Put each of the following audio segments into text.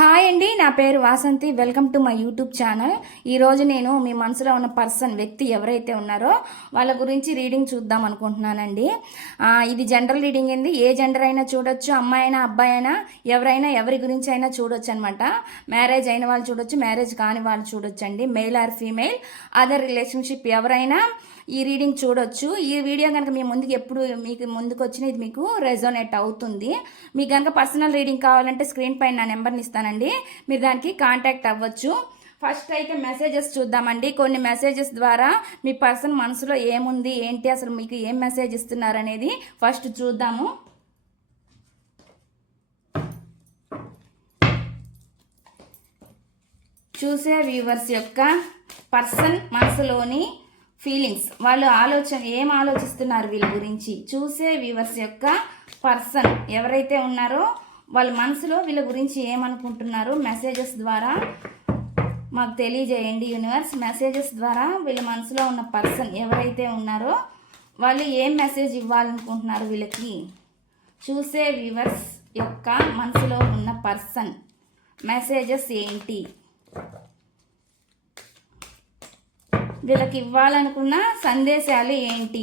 Hi అండి నా పేరు Vasanthi. Welcome to my YouTube channel. ఈరోజు నేను మీ మనసులో ఉన్న పర్సన్ వ్యక్తి ఎవరైతే ఉన్నారో వాళ్ళ గురించి రీడింగ్ చూద్దాం అనుకుంటున్నానండి. ఇది జనరల్ రీడింగ్ ఏంది ఏ జెండర్ అయినా చూడొచ్చు అమ్మాయి అయినా అబ్బాయి అయినా ఎవరైనా ఎవరి గురించి అయినా చూడొచ్చు అనమాట మ్యారేజ్ అయిన వాళ్ళు చూడొచ్చు మ్యారేజ్ కాని వాళ్ళు చూడొచ్చు అండి male or female other relationship ఎవరైనా ఈ రీడింగ్ చూడొచ్చు. ఈ వీడియో కనుక మీ ముందుకు ఎప్పుడు మీకు ముందుకు వచ్చిన ఇది మీకు రెజోనేట్ అవుతుంది. మీకు కనుక పర్సనల్ రీడింగ్ కావాలంటే స్క్రీన్ పైన నా నెంబర్ని ఇస్తానండి. మీరు దానికి కాంటాక్ట్ అవ్వచ్చు. ఫస్ట్ అయితే మెసేజెస్ చూద్దామండి. కొన్ని మెసేజెస్ ద్వారా మీ పర్సన్ మనసులో ఏముంది ఏంటి అసలు మీకు ఏం మెసేజ్ ఇస్తున్నారు అనేది ఫస్ట్ చూద్దాము. చూసే వ్యూవర్స్ యొక్క పర్సన్ మనసులోని ఫీలింగ్స్ వాళ్ళు ఆలోచన ఏం ఆలోచిస్తున్నారు వీళ్ళ గురించి? చూసే వ్యూవర్స్ యొక్క పర్సన్ ఎవరైతే ఉన్నారో వాళ్ళ మనసులో వీళ్ళ గురించి ఏమనుకుంటున్నారు మెసేజెస్ ద్వారా మాకు తెలియజేయండి యూనివర్స్ మెసేజెస్ ద్వారా వీళ్ళ మనసులో ఉన్న పర్సన్ ఎవరైతే ఉన్నారో వాళ్ళు ఏం మెసేజ్ ఇవ్వాలనుకుంటున్నారు వీళ్ళకి? చూసే వ్యూవర్స్ యొక్క మనసులో ఉన్న పర్సన్ మెసేజెస్ ఏంటి? వీళ్ళకి ఇవ్వాలనుకున్న సందేశాలు ఏంటి?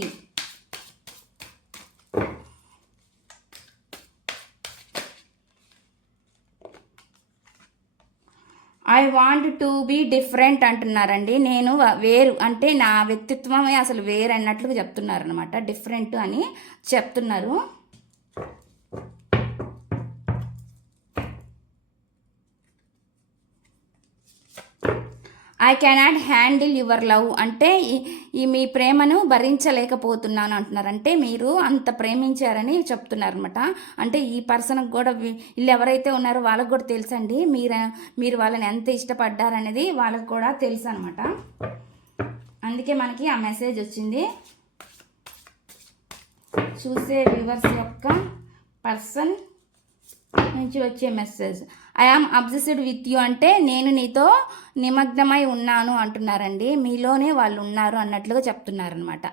I want to be different అంటున్నారండి. నేను వేరు అంటే నా వ్యక్తిత్వమే అసలు వేరు అన్నట్లు చెప్తున్నారు అనమాట డిఫరెంట్ అని చెప్తున్నారు. I cannot handle your love అంటే ఈ- ఈ మీ ప్రేమను భరించలేకపోతున్నాను అంటున్నారు అంటే మీరు అంత ప్రేమించారని చెప్తున్నారు అనమాట అంటే ఈ పర్సన్కి కూడా వీళ్ళు ఎవరైతే ఉన్నారో వాళ్ళకి కూడా తెలుసండి. మీరు మీరు వాళ్ళని ఎంత ఇష్టపడ్డారనేది వాళ్ళకి కూడా తెలుసు అనమాట అందుకే మనకి ఆ మెసేజ్ వచ్చింది. చూసే వ్యూవర్స్ యొక్క పర్సన్ నుంచి వచ్చే message I am obsessed with you అంటే నేను నీతో నిమగ్నమై ఉన్నాను అంటున్నారండి. మీలోనే వాళ్ళు ఉన్నారు అన్నట్లుగా చెప్తున్నారనమాట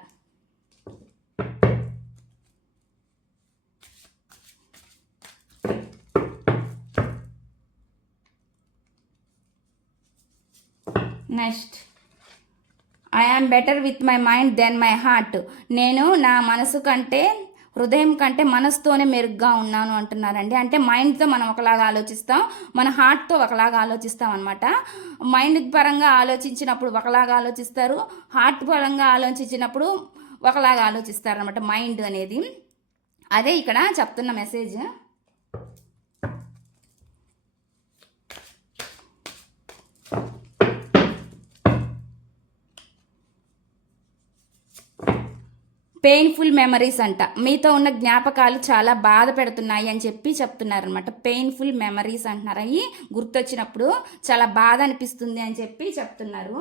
next I better with my mind then my heart నేను నా మనసు కంటే హృదయం కంటే మనసుతోనే మెరుగ్గా ఉన్నాను అంటున్నారండి. అంటే మైండ్తో మనం ఒకలాగా ఆలోచిస్తాం మన హార్ట్తో ఒకలాగా ఆలోచిస్తాం అనమాట మైండ్ పరంగా ఆలోచించినప్పుడు ఒకలాగా ఆలోచిస్తారు హార్ట్ పరంగా ఆలోచించినప్పుడు ఒకలాగా ఆలోచిస్తారు అనమాట మైండ్ అనేది. అదే ఇక్కడ చెప్తున్న మెసేజ్ పెయిన్ఫుల్ మెమరీస్ అంట. మీతో ఉన్న జ్ఞాపకాలు చాలా బాధ పెడుతున్నాయి అని చెప్పి చెప్తున్నారనమాట పెయిన్ఫుల్ మెమరీస్ అంటున్నారు అవి గుర్తొచ్చినప్పుడు చాలా బాధ అనిపిస్తుంది అని చెప్పి చెప్తున్నారు.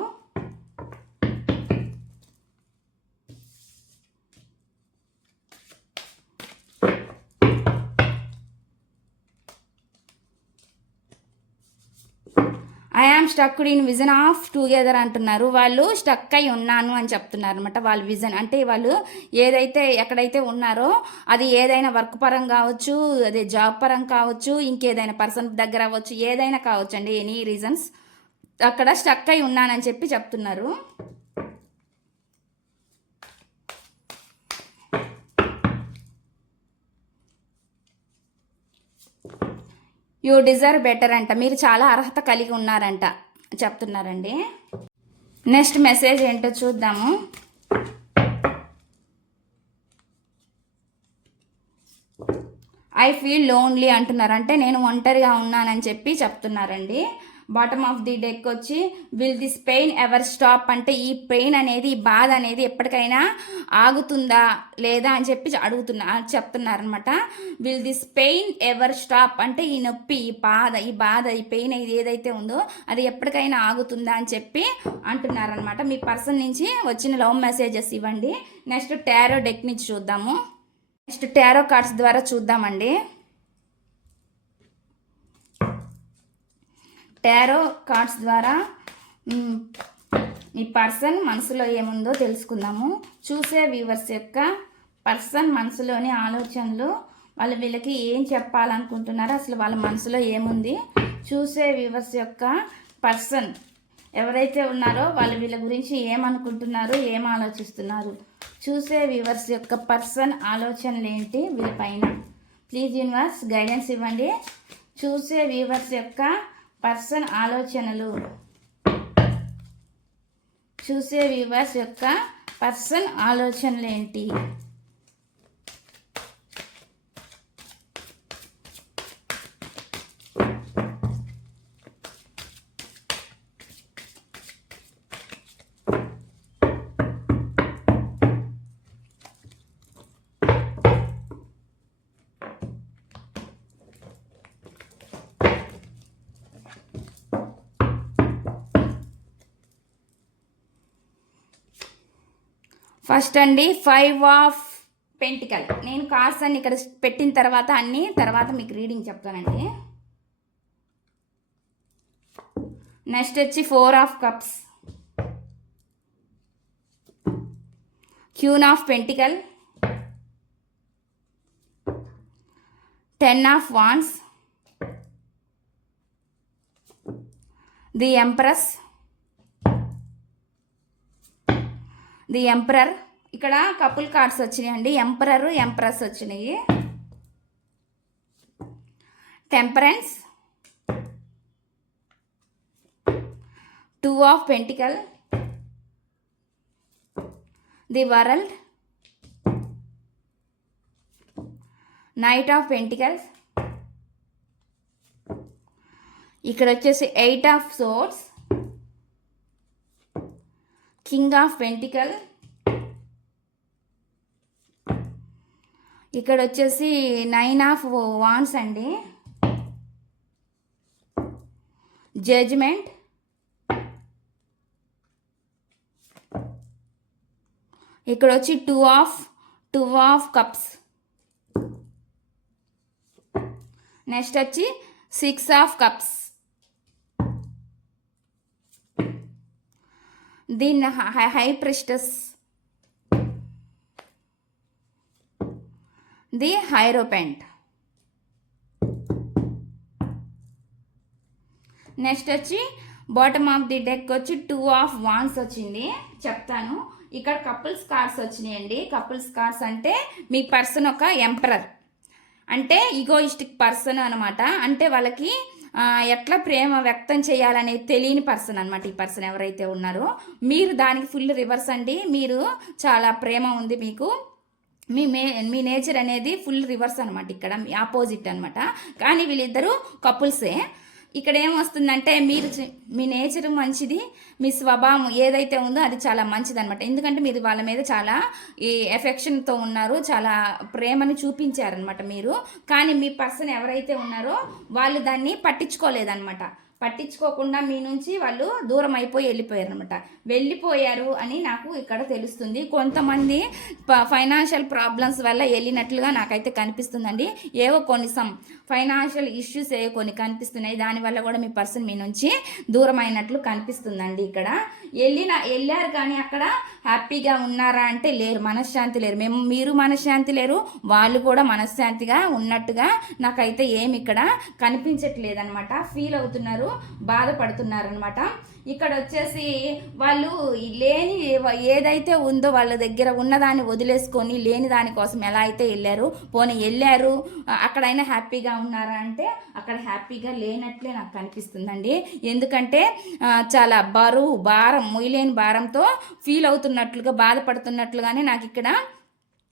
I am stucked in vision of together అంటున్నారు. వాళ్ళు స్టక్ అయి ఉన్నాను అని చెప్తున్నారు అనమాట వాళ్ళ విజన్ అంటే వాళ్ళు ఏదైతే ఎక్కడైతే ఉన్నారో అది ఏదైనా వర్క్ పరం కావచ్చు అదే జాబ్ పరం కావచ్చు ఇంకేదైనా పర్సన్ దగ్గర అవ్వచ్చు ఏదైనా కావచ్చు అండి ఎనీ రీజన్స్ అక్కడ స్టక్ అయి ఉన్నానని చెప్పి చెప్తున్నారు. యూ డిజర్వ్ బెటర్ అంట. మీరు చాలా అర్హత కలిగి ఉన్నారంట. చెప్తున్నారండి. నెక్స్ట్ మెసేజ్ ఏంటో చూద్దాము. ఐ ఫీల్ లోన్లీ అంటున్నారు. అంటే నేను ఒంటరిగా ఉన్నానని చెప్పి చెప్తున్నారండి. బాటమ్ ఆఫ్ ది డెక్ వచ్చి will this pain ever stop అంటే ఈ పెయిన్ అనేది ఈ బాధ అనేది ఎప్పటికైనా ఆగుతుందా లేదా అని చెప్పి అడుగుతున్నా చెప్తున్నారనమాట will this pain ever stop అంటే ఈ నొప్పి ఈ బాధ ఈ బాధ ఈ పెయిన్ ఇది ఏదైతే ఉందో అది ఎప్పటికైనా ఆగుతుందా అని చెప్పి అంటున్నారనమాట మీ పర్సన్ నుంచి వచ్చిన లవ్ మెసేజెస్ ఇవ్వండి. నెక్స్ట్ టారో డెక్ నుంచి చూద్దాము. నెక్స్ట్ టారో కార్డ్స్ ద్వారా చూద్దామండి. టారో కార్డ్స్ ద్వారా ఈ పర్సన్ మనసులో ఏముందో తెలుసుకుందాము. చూసే వ్యూవర్స్ యొక్క పర్సన్ మనసులోని ఆలోచనలు వాళ్ళు వీళ్ళకి ఏం చెప్పాలనుకుంటున్నారో అసలు వాళ్ళ మనసులో ఏముంది? చూసే వ్యూవర్స్ యొక్క పర్సన్ ఎవరైతే ఉన్నారో వాళ్ళు వీళ్ళ గురించి ఏమనుకుంటున్నారు ఏం ఆలోచిస్తున్నారు? చూసే వ్యూవర్స్ యొక్క పర్సన్ ఆలోచనలు ఏంటి వీళ్ళపైన ప్లీజ్ యూనివర్స్ గైడెన్స్ ఇవ్వండి. చూసే వ్యూవర్స్ యొక్క పర్సన్ ఆలోచనలు. చూసే వ్యూవర్స్ యొక్క పర్సన్ ఆలోచనలు ఏంటి ఫస్ట్ అండి ఫైవ్ ఆఫ్ పెంటికల్. నేను కార్డ్స్ అన్ని ఇక్కడ పెట్టిన తర్వాత అన్ని తర్వాత మీకు రీడింగ్ చెప్తానండి. నెక్స్ట్ వచ్చి four of cups. Queen of pentacle. Ten of wands. The empress. The emperor. ఇక్కడ కపుల్ కార్డ్స్ వచ్చినాయండి. ఎంపరర్ ఎంప్రెస్ వచ్చినాయి. Temperance. Two of pentacle. The world. Knight of pentacles. ఇక్కడ వచ్చేసి eight of swords king of pentacle ఇక్కడ వచ్చేసి nine of wands అండి. Judgement ఇక్కడ వచ్చి two of two of cups next వచ్చి సిక్స్ ఆఫ్ కప్స్ దీన్ని high priestess. The hierophant. Next వచ్చి బాటమ్ ఆఫ్ ది డెక్ వచ్చి టూ ఆఫ్ వాన్స్ వచ్చింది. చెప్తాను. ఇక్కడ కపుల్స్ కార్డ్స్ వచ్చినాయండి. కపుల్స్ కార్డ్స్ అంటే మీ పర్సన్ ఒక ఎంపరర్. అంటే ఈగోయిస్టిక్ పర్సన్ అనమాట అంటే వాళ్ళకి ఎట్లా ప్రేమ వ్యక్తం చేయాలనేది తెలియని పర్సన్ అనమాట ఈ పర్సన్ ఎవరైతే ఉన్నారో. మీరు దానికి ఫుల్ రివర్స్ అండి. మీరు చాలా ప్రేమ ఉంది మీకు. మీ మే మీ నేచర్ అనేది ఫుల్ రివర్స్ అనమాట ఇక్కడ. మీ ఆపోజిట్ అనమాట కానీ వీళ్ళిద్దరూ కపుల్సే. ఇక్కడ ఏమొస్తుందంటే మీరు మీ నేచర్ మంచిది మీ స్వభావం ఏదైతే ఉందో అది చాలా మంచిది అనమాట ఎందుకంటే మీరు వాళ్ళ మీద చాలా ఈ ఎఫెక్షన్తో ఉన్నారు చాలా ప్రేమను చూపించారనమాట మీరు. కానీ మీ పర్సన్ ఎవరైతే ఉన్నారో వాళ్ళు దాన్ని పట్టించుకోలేదన్నమాట. పట్టించుకోకుండా మీ నుంచి వాళ్ళు దూరం అయిపోయి వెళ్ళిపోయారు అనమాట వెళ్ళిపోయారు అని నాకు ఇక్కడ తెలుస్తుంది. కొంతమంది ఫైనాన్షియల్ ప్రాబ్లమ్స్ వల్ల వెళ్ళినట్లుగా నాకైతే కనిపిస్తుందండి. ఏవో కొన్ని సమ్ ఫైనాన్షియల్ ఇష్యూస్ ఏవో కొన్ని కనిపిస్తున్నాయి. దానివల్ల కూడా మీ పర్సన్ మీ నుంచి దూరం అయినట్లు కనిపిస్తుందండి ఇక్కడ. వెళ్ళిన వెళ్ళారు కానీ అక్కడ హ్యాపీగా ఉన్నారా అంటే లేరు. మనశ్శాంతి లేరు. మేము మీరు మనశ్శాంతి లేరు. వాళ్ళు కూడా మనశ్శాంతిగా ఉన్నట్టుగా నాకైతే ఏమి ఇక్కడ కనిపించట్లేదనమాట ఫీల్ అవుతున్నారు. బాధపడుతున్నారు అనమాట ఇక్కడ వచ్చేసి వాళ్ళు లేని ఏదైతే ఉందో వాళ్ళ దగ్గర ఉన్నదాన్ని వదిలేసుకొని లేని దానికోసం ఎలా అయితే వెళ్ళారు పోనీ వెళ్ళారు అక్కడైనా హ్యాపీగా ఉన్నారా అంటే అక్కడ హ్యాపీగా లేనట్లే నాకు కనిపిస్తుందండి. ఎందుకంటే చాలా బరువు భారం ముయ్యలేని భారంతో ఫీల్ అవుతున్నట్లుగా బాధపడుతున్నట్లుగానే నాకు ఇక్కడ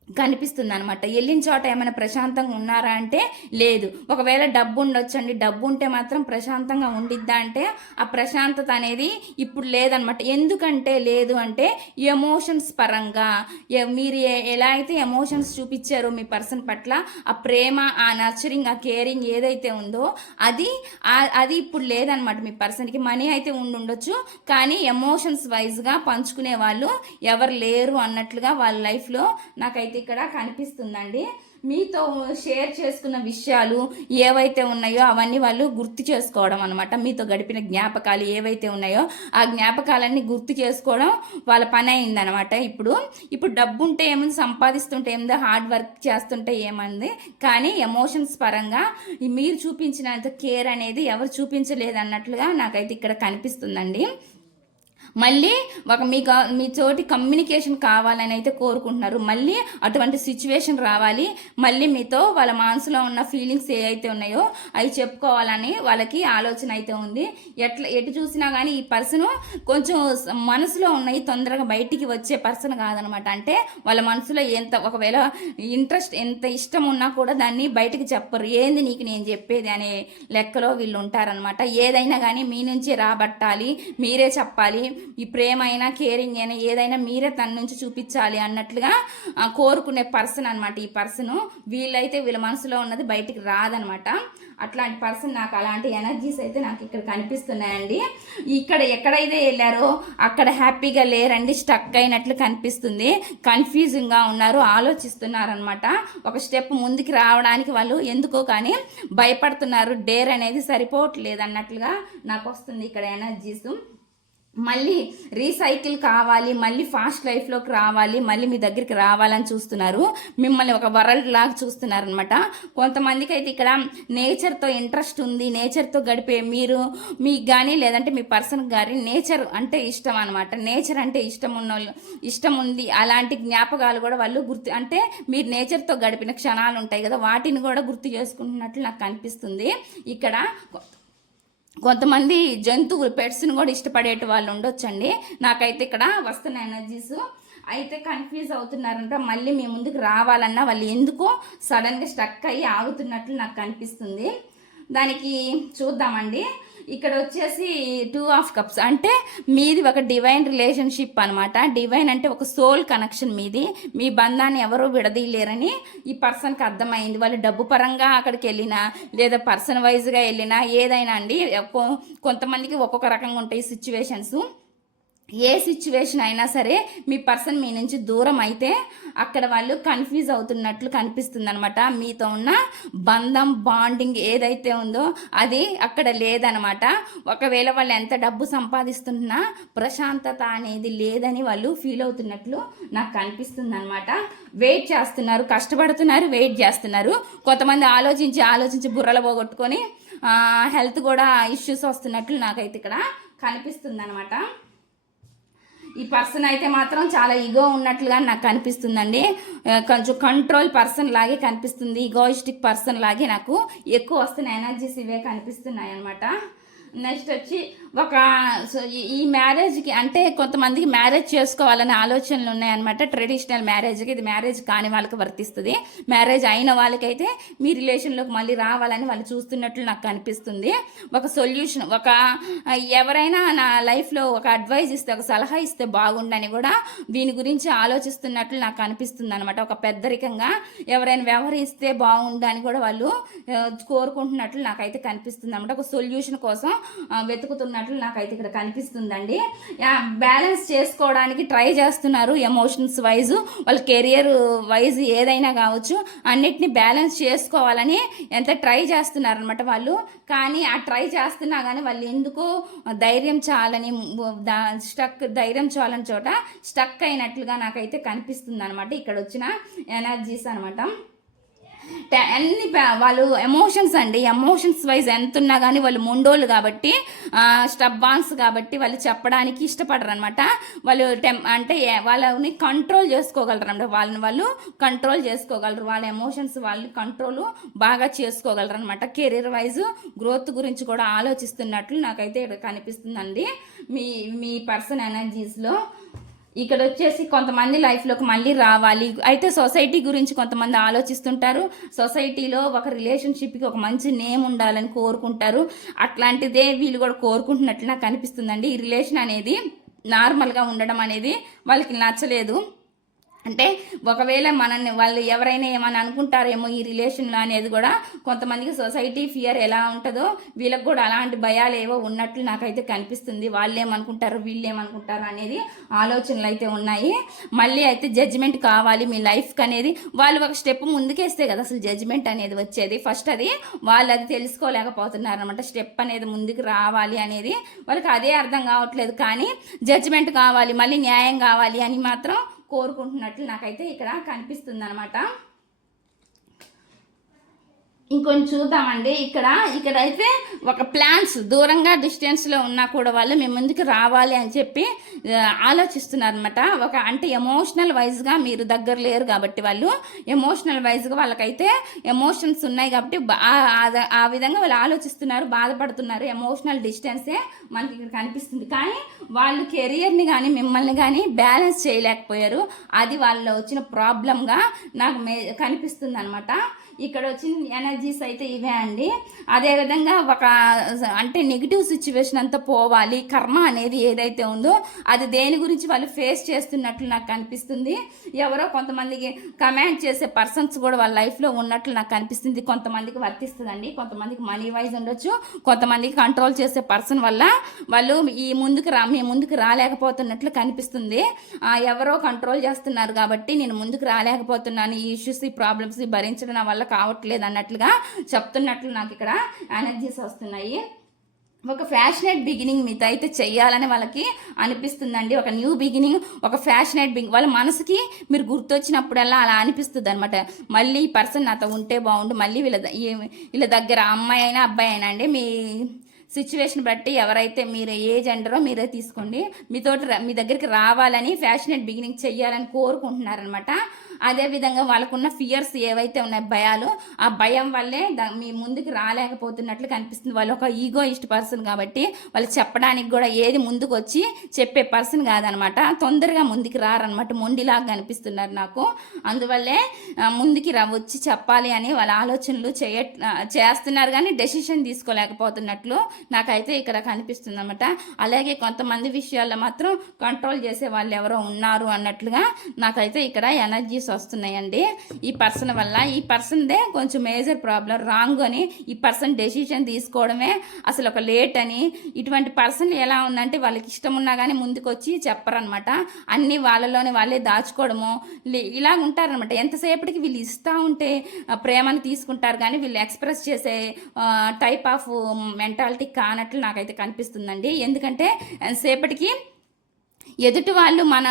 కనిపిస్తుంది అనమాట వెళ్ళిన చోట ఏమైనా ప్రశాంతంగా ఉన్నారా అంటే లేదు. ఒకవేళ డబ్బు ఉండొచ్చండి. డబ్బు ఉంటే మాత్రం ప్రశాంతంగా ఉండిద్దా అంటే ఆ ప్రశాంతత అనేది ఇప్పుడు లేదనమాట ఎందుకంటే లేదు అంటే ఎమోషన్స్ పరంగా మీరు ఎలా అయితే ఎమోషన్స్ చూపించారో మీ పర్సన్ పట్ల ఆ ప్రేమ ఆ నర్చరింగ్ ఆ కేరింగ్ ఏదైతే ఉందో అది అది ఇప్పుడు లేదనమాట మీ పర్సన్కి. మనీ అయితే ఉండి ఉండొచ్చు. కానీ ఎమోషన్స్ వైజ్గా పంచుకునే వాళ్ళు ఎవరు లేరు అన్నట్లుగా వాళ్ళ లైఫ్లో నాకైతే ఇక్కడ కనిపిస్తుందండి. మీతో షేర్ చేసుకున్న విషయాలు ఏవైతే ఉన్నాయో అవన్నీ వాళ్ళు గుర్తు చేసుకోవడం అనమాట మీతో గడిపిన జ్ఞాపకాలు ఏవైతే ఉన్నాయో ఆ జ్ఞాపకాలన్నీ గుర్తు చేసుకోవడం వాళ్ళ పని అయిందనమాట ఇప్పుడు ఇప్పుడు డబ్బు ఉంటే ఏముంది? సంపాదిస్తుంటే ఏముంది? హార్డ్ వర్క్ చేస్తుంటే ఏమంది? కానీ ఎమోషన్స్ పరంగా మీరు చూపించినంత కేర్ అనేది ఎవరు చూపించలేదు అన్నట్లుగా నాకైతే ఇక్కడ కనిపిస్తుందండి. మళ్ళీ ఒక మీ మీ తోటి కమ్యూనికేషన్ కావాలని అయితే కోరుకుంటున్నారు. మళ్ళీ అటువంటి సిచ్యువేషన్ రావాలి. మళ్ళీ మీతో వాళ్ళ మనసులో ఉన్న ఫీలింగ్స్ ఏవైతే ఉన్నాయో అవి చెప్పుకోవాలని వాళ్ళకి ఆలోచన అయితే ఉంది. ఎట్లా ఎటు చూసినా కానీ ఈ పర్సన్ కొంచెం మనసులో ఉన్నాయి తొందరగా బయటికి వచ్చే పర్సన్ కాదనమాట. అంటే వాళ్ళ మనసులో ఎంత ఒకవేళ ఇంట్రెస్ట్ ఎంత ఇష్టం ఉన్నా కూడా దాన్ని బయటికి చెప్పరు. ఏంది నీకు నేను చెప్పేది అనే లెక్కలో వీళ్ళు ఉంటారనమాట. ఏదైనా కానీ మీ నుంచే రాబట్టాలి మీరే చెప్పాలి. ఈ ప్రేమ అయినా కేరింగ్ అయినా ఏదైనా మీరే తన నుంచి చూపించాలి అన్నట్లుగా కోరుకునే పర్సన్ అనమాట ఈ పర్సన్. వీళ్ళైతే వీళ్ళ మనసులో ఉన్నది బయటికి రాదనమాట అట్లాంటి పర్సన్ నాకు అలాంటి ఎనర్జీస్ అయితే నాకు ఇక్కడ కనిపిస్తున్నాయండి. ఇక్కడ ఎక్కడైతే వెళ్ళారో అక్కడ హ్యాపీగా లేరండి స్టక్ అయినట్లు కనిపిస్తుంది. కన్ఫ్యూజింగ్గా ఉన్నారు ఆలోచిస్తున్నారు అనమాట ఒక స్టెప్ ముందుకు రావడానికి వాళ్ళు ఎందుకో కానీ భయపడుతున్నారు. డేర్ అనేది సరిపోవట్లేదు అన్నట్లుగా నాకు వస్తుంది ఇక్కడ ఎనర్జీస్. మళ్ళీ రీసైకిల్ కావాలి మళ్ళీ ఫాస్ట్ లైఫ్లోకి రావాలి మళ్ళీ మీ దగ్గరికి రావాలని చూస్తున్నారు. మిమ్మల్ని ఒక వరల్డ్ లాగా చూస్తున్నారు అనమాట కొంతమందికి అయితే ఇక్కడ నేచర్తో ఇంట్రెస్ట్ ఉంది నేచర్తో గడిపే మీరు మీకు కానీ లేదంటే మీ పర్సన్ కానీ నేచర్ అంటే ఇష్టం అనమాట నేచర్ అంటే ఇష్టం ఉన్న వాళ్ళు ఇష్టం ఉంది. అలాంటి జ్ఞాపకాలు కూడా వాళ్ళు గుర్తు అంటే మీరు నేచర్తో గడిపిన క్షణాలు ఉంటాయి కదా వాటిని కూడా గుర్తు చేసుకుంటున్నట్లు నాకు కనిపిస్తుంది ఇక్కడ కొంతమంది జంతువులు పెట్స్ని కూడా ఇష్టపడేటి వాళ్ళు ఉండొచ్చండి. నాకైతే ఇక్కడ వస్తున్న ఎనర్జీస్ అయితే కన్ఫ్యూజ్ అవుతున్నారంట. మళ్ళీ మీ ముందుకు రావాలన్నా వాళ్ళు ఎందుకో సడన్గా స్టక్ అయ్యి ఆగుతున్నట్లు నాకు కనిపిస్తుంది దానికి చూద్దామండి. ఇక్కడ వచ్చేసి టూ ఆఫ్ కప్స్ అంటే మీది ఒక డివైన్ రిలేషన్షిప్ అనమాట డివైన్ అంటే ఒక సోల్ కనెక్షన్ మీది. మీ బంధాన్ని ఎవరూ విడదీయలేరని ఈ పర్సన్కి అర్థమైంది. వాళ్ళు డబ్బు పరంగా అక్కడికి వెళ్ళినా లేదా పర్సన్ వైజ్గా వెళ్ళినా ఏదైనా అండి కొంతమందికి ఒక్కొక్క రకంగా ఉంటాయి సిచ్యువేషన్స్ ఏ సిచ్యువేషన్ అయినా సరే మీ పర్సన్ మీ నుంచి దూరం అయితే అక్కడ వాళ్ళు కన్ఫ్యూజ్ అవుతున్నట్లు కనిపిస్తుంది అనమాట మీతో ఉన్న బంధం బాండింగ్ ఏదైతే ఉందో అది అక్కడ లేదనమాట ఒకవేళ వాళ్ళు ఎంత డబ్బు సంపాదిస్తున్నా ప్రశాంతత అనేది లేదని వాళ్ళు ఫీల్ అవుతున్నట్లు నాకు కనిపిస్తుంది అనమాట వెయిట్ చేస్తున్నారు కష్టపడుతున్నారు వెయిట్ చేస్తున్నారు. కొంతమంది ఆలోచించి ఆలోచించి బుర్రలు పోగొట్టుకొని హెల్త్ కూడా ఇష్యూస్ వస్తున్నట్లు నాకైతే ఇక్కడ కనిపిస్తుంది అనమాట ఈ పర్సన్ అయితే మాత్రం చాలా ఈగో ఉన్నట్లుగా నాకు కనిపిస్తుందండి కొంచెం కంట్రోల్ పర్సన్ లాగే కనిపిస్తుంది. ఈగోయిస్టిక్ పర్సన్ లాగే నాకు ఎక్కువ వస్తున్న ఎనర్జీస్ ఇవే కనిపిస్తున్నాయి అనమాట నెక్స్ట్ వచ్చి ఒక సో ఈ- మ్యారేజ్కి అంటే కొంతమందికి మ్యారేజ్ చేసుకోవాలనే ఆలోచనలు ఉన్నాయన్నమాట. ట్రెడిషనల్ మ్యారేజ్కి ఇది మ్యారేజ్ కాని వాళ్ళకి వర్తిస్తుంది. మ్యారేజ్ అయిన వాళ్ళకైతే మీ రిలేషన్లోకి మళ్ళీ రావాలని వాళ్ళు చూస్తున్నట్లు నాకు కనిపిస్తుంది ఒక సొల్యూషన్ ఒక ఎవరైనా నా లైఫ్లో ఒక అడ్వైజ్ ఇస్తే ఒక సలహా ఇస్తే బాగుండని కూడా దీని గురించి ఆలోచిస్తున్నట్లు నాకు అనిపిస్తుంది అనమాట ఒక పెద్దరికంగా ఎవరైనా వ్యవహరిస్తే బాగుండని కూడా వాళ్ళు కోరుకుంటున్నట్లు నాకైతే కనిపిస్తుంది అనమాట ఒక సొల్యూషన్ కోసం వెతుకుతున్నట్లు నాకైతే ఇక్కడ కనిపిస్తుందండి. బ్యాలెన్స్ చేసుకోవడానికి ట్రై చేస్తున్నారు ఎమోషన్స్ వైజ్ వాళ్ళ కెరియర్ వైజ్ ఏదైనా కావచ్చు. అన్నిటిని బ్యాలెన్స్ చేసుకోవాలని ఎంత ట్రై చేస్తున్నారు అనమాట వాళ్ళు. కానీ ఆ ట్రై చేస్తున్నా కానీ వాళ్ళు ఎందుకు ధైర్యం చాలని స్టక్ ధైర్యం చాలని చోట స్టక్ అయినట్లుగా నాకైతే కనిపిస్తుంది అనమాట ఇక్కడ వచ్చిన ఎనర్జీస్ అనమాట అన్ని వాళ్ళు ఎమోషన్స్ అండి. ఎమోషన్స్ వైజ్ ఎంత ఉన్నా కానీ వాళ్ళు మొండోళ్ళు కాబట్టి స్టబ్బాన్స్ కాబట్టి వాళ్ళు చెప్పడానికి ఇష్టపడరు అనమాట వాళ్ళు టెం అంటే వాళ్ళని కంట్రోల్ చేసుకోగలరు అనమాట వాళ్ళని వాళ్ళు కంట్రోల్ చేసుకోగలరు. వాళ్ళ ఎమోషన్స్ వాళ్ళు కంట్రోల్ బాగా చేసుకోగలరు అనమాట కెరీర్ వైజ్ గ్రోత్ గురించి కూడా ఆలోచిస్తున్నట్లు నాకైతే ఇక్కడ కనిపిస్తుందండి. మీ మీ పర్సన్ ఎనర్జీస్లో ఇక్కడ వచ్చేసి కొంతమంది లైఫ్లోకి మళ్ళీ రావాలి. అయితే సొసైటీ గురించి కొంతమంది ఆలోచిస్తుంటారు. సొసైటీలో ఒక రిలేషన్షిప్కి ఒక మంచి నేమ్ ఉండాలని కోరుకుంటారు. అట్లాంటిదే వీళ్ళు కూడా కోరుకుంటున్నట్లు నాకు అనిపిస్తుందండి. ఈ రిలేషన్ అనేది నార్మల్గా ఉండడం అనేది వాళ్ళకి నచ్చలేదు. అంటే ఒకవేళ మనల్ని వాళ్ళు ఎవరైనా ఏమైనా అనుకుంటారేమో ఈ రిలేషన్లో అనేది కూడా కొంతమందికి సొసైటీ ఫియర్ ఎలా ఉంటుందో వీళ్ళకి కూడా అలాంటి భయాలు ఏవో ఉన్నట్లు నాకైతే కనిపిస్తుంది. వాళ్ళు ఏమనుకుంటారు వీళ్ళు ఏమనుకుంటారు అనేది ఆలోచనలు అయితే ఉన్నాయి. మళ్ళీ అయితే జడ్జిమెంట్ కావాలి మీ లైఫ్కి అనేది. వాళ్ళు ఒక స్టెప్ ముందుకేస్తే కదా అసలు జడ్జిమెంట్ అనేది వచ్చేది. ఫస్ట్ అది వాళ్ళు అది తెలుసుకోలేకపోతున్నారు అనమాట స్టెప్ అనేది ముందుకు రావాలి అనేది. వాళ్ళకి అదే అర్థం కావట్లేదు కానీ జడ్జిమెంట్ కావాలి మళ్ళీ న్యాయం కావాలి అని మాత్రం కోరుకుంటున్నట్లు నాకైతే ఇక్కడ కనిపిస్తుంది అనమాట ఇంకొంచెం చూద్దామండి. ఇక్కడ ఇక్కడైతే ఒక ప్లాన్స్ దూరంగా డిస్టెన్స్లో ఉన్నా కూడా వాళ్ళు మీ ముందుకు రావాలి అని చెప్పి ఆలోచిస్తున్నారు అనమాట ఒక అంటే ఎమోషనల్ వైజ్గా మీరు దగ్గర లేరు కాబట్టి వాళ్ళు ఎమోషనల్ వైజ్గా వాళ్ళకైతే ఎమోషన్స్ ఉన్నాయి కాబట్టి ఆ విధంగా వాళ్ళు ఆలోచిస్తున్నారు బాధపడుతున్నారు. ఎమోషనల్ డిస్టెన్సే మనకి ఇక్కడ కనిపిస్తుంది. కానీ వాళ్ళు కెరియర్ని కానీ మిమ్మల్ని కానీ బ్యాలెన్స్ చేయలేకపోయారు. అది వాళ్ళలో వచ్చిన ప్రాబ్లంగా నాకు మే కనిపిస్తుంది అనమాట ఇక్కడ వచ్చిన ఎనర్జీ ఎనర్జీస్ అయితే ఇవే అండి. అదేవిధంగా ఒక అంటే నెగిటివ్ సిచ్యువేషన్ అంతా పోవాలి. కర్మ అనేది ఏదైతే ఉందో అది దేని గురించి వాళ్ళు ఫేస్ చేస్తున్నట్లు నాకు కనిపిస్తుంది ఎవరో కొంతమందికి కమాండ్ చేసే పర్సన్స్ కూడా వాళ్ళ లైఫ్లో ఉన్నట్లు నాకు కనిపిస్తుంది కొంతమందికి వర్తిస్తుందండి. కొంతమందికి మనీ వైజ్ ఉండొచ్చు. కొంతమందికి కంట్రోల్ చేసే పర్సన్ వల్ల వాళ్ళు ఈ ముందుకు రా మీ ముందుకు రాలేకపోతున్నట్లు కనిపిస్తుంది. ఎవరో కంట్రోల్ చేస్తున్నారు కాబట్టి నేను ముందుకు రాలేకపోతున్నాను. ఈ ఇష్యూస్ ఈ ప్రాబ్లమ్స్ భరించడం వల్ల కావట్లేదు అన్నట్లుగా చెప్తున్నట్లు నాకు ఇక్కడ ఎనర్జీస్ వస్తున్నాయి. ఒక ఫ్యాషనేట్ బిగినింగ్ మీతో అయితే చేయాలని వాళ్ళకి అనిపిస్తుందండి. ఒక న్యూ బిగినింగ్ ఒక ఫ్యాషనేట్ బిగ్ వాళ్ళ మనసుకి మీరు గుర్తొచ్చినప్పుడల్లా అలా అనిపిస్తుంది అనమాట మళ్ళీ ఈ పర్సన్ నాతో ఉంటే బాగుండు. మళ్ళీ వీళ్ళ వీళ్ళ దగ్గర అమ్మాయి అయినా అబ్బాయి అయినా అండి మీ సిచ్యువేషన్ బట్టి ఎవరైతే మీరు ఏ జెండరో మీరే తీసుకోండి. మీతో మీ దగ్గరికి రావాలని ఫ్యాషనేట్ బిగినింగ్ చెయ్యాలని కోరుకుంటున్నారనమాట అదేవిధంగా వాళ్ళకున్న ఫియర్స్ ఏవైతే ఉన్నాయి భయాలు ఆ భయం వల్లే మీ ముందుకు రాలేకపోతున్నట్లు కనిపిస్తుంది. వాళ్ళు ఒక ఈగో ఇష్ట పర్సన్ కాబట్టి వాళ్ళు చెప్పడానికి కూడా ఏది ముందుకు వచ్చి చెప్పే పర్సన్ కాదనమాట. తొందరగా ముందుకు రారనమాట. మొండిలాగా కనిపిస్తున్నారు నాకు. అందువల్లే ముందుకి రా వచ్చి చెప్పాలి అని వాళ్ళ ఆలోచనలు చేయ చేస్తున్నారు కానీ డెసిషన్ తీసుకోలేకపోతున్నట్లు నాకైతే ఇక్కడ కనిపిస్తుంది అనమాట అలాగే కొంతమంది విషయాల్లో మాత్రం కంట్రోల్ చేసే వాళ్ళు ఎవరో ఉన్నారు అన్నట్లుగా నాకైతే ఇక్కడ ఎనర్జీస్ వస్తున్నాయండి. ఈ పర్సన్ వల్ల ఈ పర్సన్దే కొంచెం మేజర్ ప్రాబ్లం రాంగ్ అని ఈ పర్సన్ డెసిషన్ తీసుకోవడమే అసలు ఒక లేట్ అని. ఇటువంటి పర్సన్ ఎలా ఉందంటే వాళ్ళకి ఇష్టం ఉన్నా కానీ ముందుకొచ్చి చెప్పరనమాట అన్నీ వాళ్ళలోనే వాళ్ళే దాచుకోవడము. ఇలా ఉంటారనమాట ఎంతసేపటికి వీళ్ళు ఇస్తూ ఉంటే ప్రేమను తీసుకుంటారు కానీ వీళ్ళు ఎక్స్ప్రెస్ చేసే టైప్ ఆఫ్ మెంటాలిటీ కానట్లు నాకైతే కనిపిస్తుందండి. ఎందుకంటే ఎంతసేపటికి ఎదుటి వాళ్ళు మన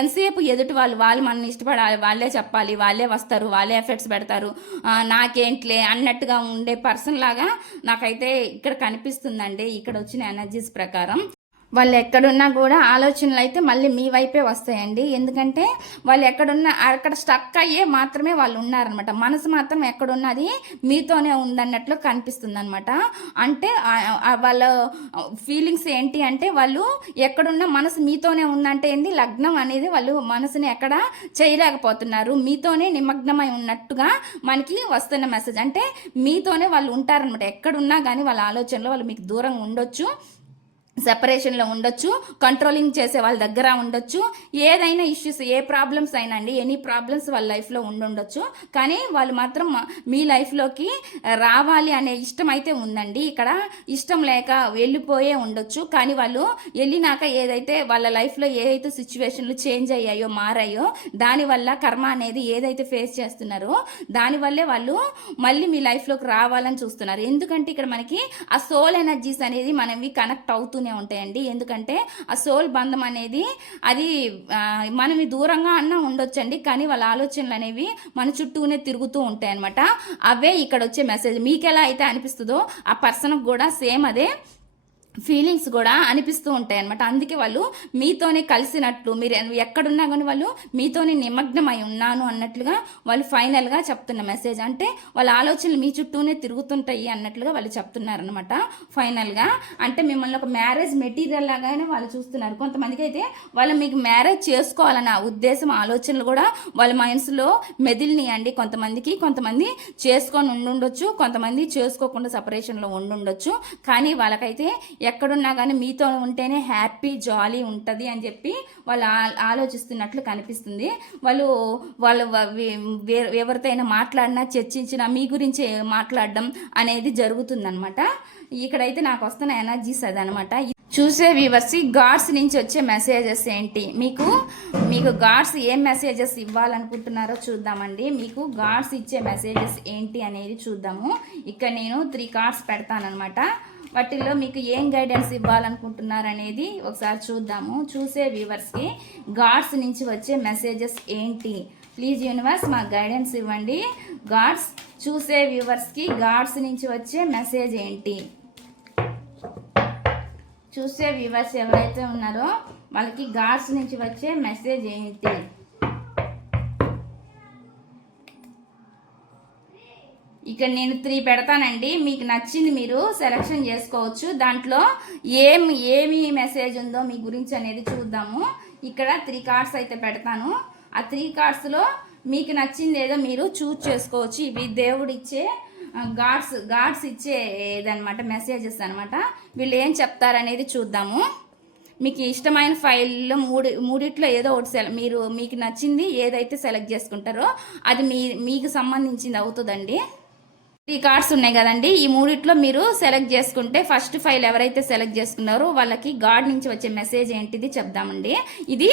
ఎంతసేపు ఎదుటి వాళ్ళు వాళ్ళు మనల్ని ఇష్టపడాలి వాళ్ళే చెప్పాలి వాళ్ళే వస్తారు వాళ్ళే ఎఫెక్ట్స్ పెడతారు. నాకేంట్లే అన్నట్టుగా ఉండే పర్సన్ లాగా నాకైతే ఇక్కడ కనిపిస్తుందండి. ఇక్కడ వచ్చిన ఎనర్జీస్ ప్రకారం. వాళ్ళు ఎక్కడున్నా కూడా ఆలోచనలు అయితే మళ్ళీ మీ వైపే వస్తాయండి. ఎందుకంటే వాళ్ళు ఎక్కడున్నా అక్కడ స్టక్ అయ్యే మాత్రమే వాళ్ళు ఉన్నారనమాట మనసు మాత్రం ఎక్కడున్నది మీతోనే ఉందన్నట్లు కనిపిస్తుంది అనమాట అంటే వాళ్ళ ఫీలింగ్స్ ఏంటి అంటే వాళ్ళు ఎక్కడున్న మనసు మీతోనే ఉందంటే ఏంది? లగ్నం అనేది వాళ్ళు మనసుని ఎక్కడ చేయలేకపోతున్నారు. మీతోనే నిమగ్నమై ఉన్నట్టుగా మనకి వస్తున్న మెసేజ్ అంటే మీతోనే వాళ్ళు ఉంటారనమాట ఎక్కడున్నా కానీ వాళ్ళ ఆలోచనలో వాళ్ళు మీకు దూరంగా ఉండొచ్చు. సెపరేషన్లో ఉండొచ్చు కంట్రోలింగ్ చేసే వాళ్ళ దగ్గర ఉండొచ్చు. ఏదైనా ఇష్యూస్ ఏ ప్రాబ్లమ్స్ అయినా అండి ఎనీ ప్రాబ్లమ్స్ వాళ్ళ లైఫ్లో ఉండుండొచ్చు. కానీ వాళ్ళు మాత్రం మీ లైఫ్లోకి రావాలి అనే ఇష్టం అయితే ఉందండి. ఇక్కడ ఇష్టం లేక వెళ్ళిపోయే ఉండొచ్చు. కానీ వాళ్ళు వెళ్ళినాక ఏదైతే వాళ్ళ లైఫ్లో ఏదైతే సిచ్యువేషన్లు చేంజ్ అయ్యాయో మారాయో దానివల్ల కర్మ అనేది ఏదైతే ఫేస్ చేస్తున్నారో దానివల్లే వాళ్ళు మళ్ళీ మీ లైఫ్లోకి రావాలని చూస్తున్నారు. ఎందుకంటే ఇక్కడ మనకి ఆ సోల్ ఎనర్జీస్ అనేది మనవి కనెక్ట్ అవుతుంది వస్తూనే ఉంటాయండి. ఎందుకంటే ఆ సోల్ బంధం అనేది అది మనం దూరంగా అన్నా ఉండొచ్చండి. కానీ వాళ్ళ ఆలోచనలు అనేవి మన చుట్టూనే తిరుగుతూ ఉంటాయి అనమాట అవే ఇక్కడ వచ్చే మెసేజ్ మీకు ఎలా అయితే అనిపిస్తుందో ఆ పర్సన్కి కూడా సేమ్ అదే ఫీలింగ్స్ కూడా అనిపిస్తూ ఉంటాయి అనమాట అందుకే వాళ్ళు మీతోనే కలిసినట్లు మీరు ఎక్కడున్నా కానీ వాళ్ళు మీతోనే నిమగ్నమై ఉన్నాను అన్నట్లుగా వాళ్ళు ఫైనల్గా చెప్తున్న మెసేజ్. అంటే వాళ్ళ ఆలోచనలు మీ చుట్టూనే తిరుగుతుంటాయి అన్నట్లుగా వాళ్ళు చెప్తున్నారనమాట ఫైనల్గా. అంటే మిమ్మల్ని ఒక మ్యారేజ్ మెటీరియల్ లాగానే వాళ్ళు చూస్తున్నారు. కొంతమందికి అయితే వాళ్ళు మీకు మ్యారేజ్ చేసుకోవాలన్న ఉద్దేశం ఆలోచనలు కూడా వాళ్ళ మనసులో మెదిలినాయండి. కొంతమందికి కొంతమంది చేసుకొని ఉండుండొచ్చు కొంతమంది చేసుకోకుండా సపరేషన్లో ఉండుండొచ్చు. కానీ వాళ్ళకైతే ఎక్కడున్నా కానీ మీతో ఉంటేనే హ్యాపీ జాలీ ఉంటుంది అని చెప్పి వాళ్ళు ఆలోచిస్తున్నట్లు కనిపిస్తుంది. వాళ్ళు వాళ్ళు ఎవరితో అయినా మాట్లాడినా చర్చించినా మీ గురించి మాట్లాడడం అనేది జరుగుతుందన్నమాట. ఇక్కడైతే నాకు వస్తున్న ఎనర్జీస్ అదనమాట చూసే వ్యూవర్స్ గాడ్స్ నుంచి వచ్చే మెసేజెస్ ఏంటి? మీకు మీకు గాడ్స్ ఏం మెసేజెస్ ఇవ్వాలనుకుంటున్నారో చూద్దామండి. మీకు గాడ్స్ ఇచ్చే మెసేజెస్ ఏంటి అనేది చూద్దాము. ఇక్కడ నేను త్రీ కార్డ్స్ పెడతానమాట వాటిల్లో మీకు ఏం గైడెన్స్ ఇవ్వాలనుకుంటున్నారు అనేది ఒకసారి చూద్దాము. చూసే వ్యూవర్స్కి గాడ్స్ నుంచి వచ్చే మెసేజెస్ ఏంటి? ప్లీజ్ యూనివర్స్ మాకు గైడెన్స్ ఇవ్వండి. గాడ్స్ చూసే వ్యూవర్స్కి గాడ్స్ నుంచి వచ్చే మెసేజ్ ఏంటి? చూసే వ్యూవర్స్ ఎవరైతే ఉన్నారో వాళ్ళకి గాడ్స్ నుంచి వచ్చే మెసేజ్ ఏంటి? ఇక్కడ నేను త్రీ పెడతానండి. మీకు నచ్చింది మీరు సెలెక్షన్ చేసుకోవచ్చు. దాంట్లో ఏం ఏమి మెసేజ్ ఉందో మీ గురించి అనేది చూద్దాము. ఇక్కడ త్రీ కార్డ్స్ అయితే పెడతాను. ఆ త్రీ కార్డ్స్లో మీకు నచ్చింది ఏదో మీరు చూజ్ చేసుకోవచ్చు. ఇవి దేవుడిచ్చే గాడ్స్ గాడ్స్ ఇచ్చే ఏదన్నమాట మెసేజెస్ అనమాట వీళ్ళు ఏం చెప్తారనేది చూద్దాము. మీకు ఇష్టమైన ఫైల్లో మూడు మూడిట్లో ఏదో ఒకటి సెల మీరు మీకు నచ్చింది ఏదైతే సెలెక్ట్ చేసుకుంటారో అది మీ మీకు సంబంధించింది అవుతుందండి. త్రీ కార్డ్స్ ఉన్నాయి కదండి. ఈ మూడిట్లో మీరు సెలెక్ట్ చేసుకుంటే ఫస్ట్ ఫైల్ ఎవరైతే సెలెక్ట్ చేసుకున్నారో వాళ్ళకి గాడ్ నుంచి వచ్చే మెసేజ్ ఏంటిది చెప్దామండి. ఇది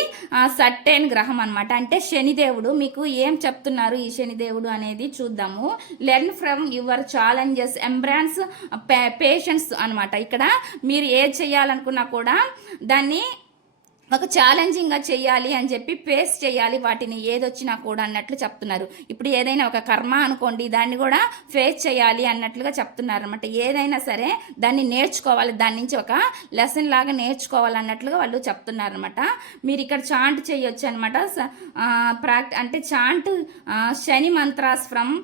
సట్టైన గ్రహం అనమాట అంటే శనిదేవుడు మీకు ఏం చెప్తున్నారు ఈ శనిదేవుడు అనేది చూద్దాము. Learn from your challenges embrace patience అనమాట ఇక్కడ మీరు ఏది చేయాలనుకున్నా కూడా దాన్ని ఒక ఛాలెంజింగ్గా చేయాలి అని చెప్పి ఫేస్ చేయాలి వాటిని ఏదొచ్చినా కూడా అన్నట్లు చెప్తున్నారు. ఇప్పుడు ఏదైనా ఒక కర్మ అనుకోండి దాన్ని కూడా ఫేస్ చేయాలి అన్నట్లుగా చెప్తున్నారు అనమాట ఏదైనా సరే దాన్ని నేర్చుకోవాలి దాని నుంచి ఒక లెసన్ లాగా నేర్చుకోవాలి అన్నట్లుగా వాళ్ళు చెప్తున్నారు అనమాట మీరు ఇక్కడ చాంట్ చేయొచ్చు అనమాట ప్రాక్ట్ అంటే chant Shani mantras from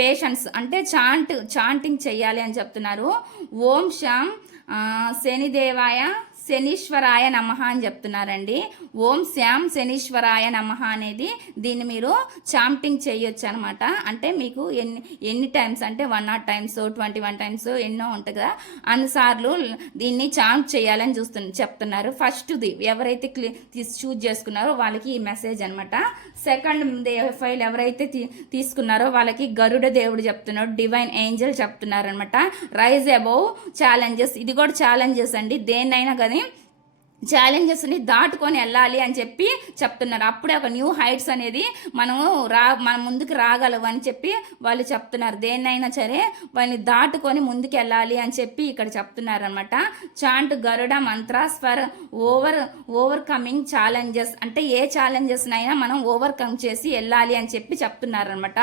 patience అంటే చాంట్ చాంటింగ్ చేయాలి అని చెప్తున్నారు. ఓం శాం శనిదేవాయ శనీశ్వరాయ నమ అని చెప్తున్నారండి. ఓం శ్యామ్ శనీశ్వరాయ నమ అనేది దీన్ని మీరు చాంప్టింగ్ చేయొచ్చు అనమాట అంటే మీకు ఎన్ని ఎన్ని టైమ్స్ అంటే one not times twenty one times ఎన్నో ఉంటుంది కదా. అన్నిసార్లు దీన్ని చాంప్ చేయాలని చూస్తు చెప్తున్నారు. ఫస్ట్ది ఎవరైతే క్లి చూజ్ చేసుకున్నారో వాళ్ళకి ఈ మెసేజ్ అనమాట సెకండ్ దే ఫైల్ ఎవరైతే తీ- తీసుకున్నారో వాళ్ళకి గరుడ దేవుడు చెప్తున్నాడు డివైన్ ఏంజల్ చెప్తున్నారు అనమాట రైజ్ అబౌవ్ ఛాలెంజెస్ ఇది కూడా ఛాలెంజెస్ అండి. దేన్నైనా కానీ né? ఛాలెంజెస్ని దాటుకొని వెళ్ళాలి అని చెప్పి చెప్తున్నారు. అప్పుడే ఒక న్యూ హైట్స్ అనేది మనము రా మన ముందుకు రాగలవు అని చెప్పి వాళ్ళు చెప్తున్నారు. దేన్నైనా సరే వాళ్ళని దాటుకొని ముందుకు వెళ్ళాలి అని చెప్పి ఇక్కడ చెప్తున్నారు అనమాట chant Garuda mantras for over overcoming challenges అంటే ఏ ఛాలెంజెస్నైనా మనం ఓవర్కమ్ చేసి వెళ్ళాలి అని చెప్పి చెప్తున్నారు అనమాట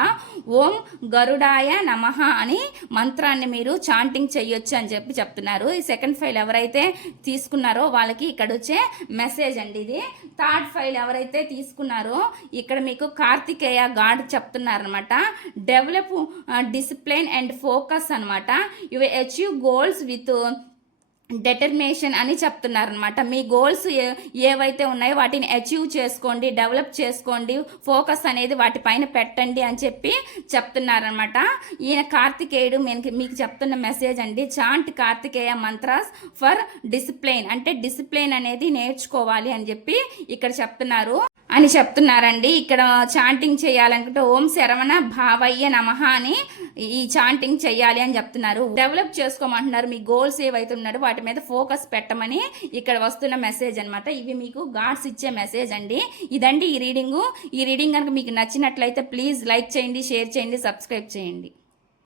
ఓం గరుడాయ నమః అని మంత్రాన్ని మీరు చాంటింగ్ చేయొచ్చు అని చెప్పి చెప్తున్నారు. ఈ సెకండ్ ఫైల్ ఎవరైతే తీసుకున్నారో వాళ్ళకి ఇక్కడ వచ్చే మెసేజ్ అండి ఇది. థర్డ్ ఫైల్ ఎవరైతే తీసుకున్నారో ఇక్కడ మీకు కార్తికేయ గాడ్ చెప్తున్నారనమాట డెవలప్ డిసిప్లిన్ అండ్ ఫోకస్ అనమాట you achieve goals with determination అని చెప్తున్నారనమాట మీ గోల్స్ ఏ ఏవైతే ఉన్నాయో వాటిని అచీవ్ చేసుకోండి డెవలప్ చేసుకోండి ఫోకస్ అనేది వాటిపైన పెట్టండి అని చెప్పి చెప్తున్నారనమాట ఈయన కార్తికేయుడు మీకు మీకు చెప్తున్న మెసేజ్ అండి. Chant Kartikeya mantras for discipline. అంటే డిసిప్లైన్ అనేది నేర్చుకోవాలి అని చెప్పి ఇక్కడ చెప్తున్నారు. అని చెప్తున్నారండి. ఇక్కడ చాంటింగ్ చేయాలనుకుంటే ఓం శరవణ భావయ్య నమః అని ఈ చాంటింగ్ చేయాలి అని చెప్తున్నారు. డెవలప్ చేసుకోమంటున్నారు. మీ గోల్స్ ఏవైతే ఉన్నాడో వాటి మీద ఫోకస్ పెట్టమని ఇక్కడ వస్తున్న మెసేజ్ అన్నమాట. ఇవి మీకు గాడ్స్ ఇచ్చే మెసేజ్ అండి. ఇదండి ఈ రీడింగు. ఈ రీడింగ్ కనుక మీకు నచ్చినట్లయితే ప్లీజ్ లైక్ చేయండి షేర్ చేయండి సబ్స్క్రైబ్ చేయండి.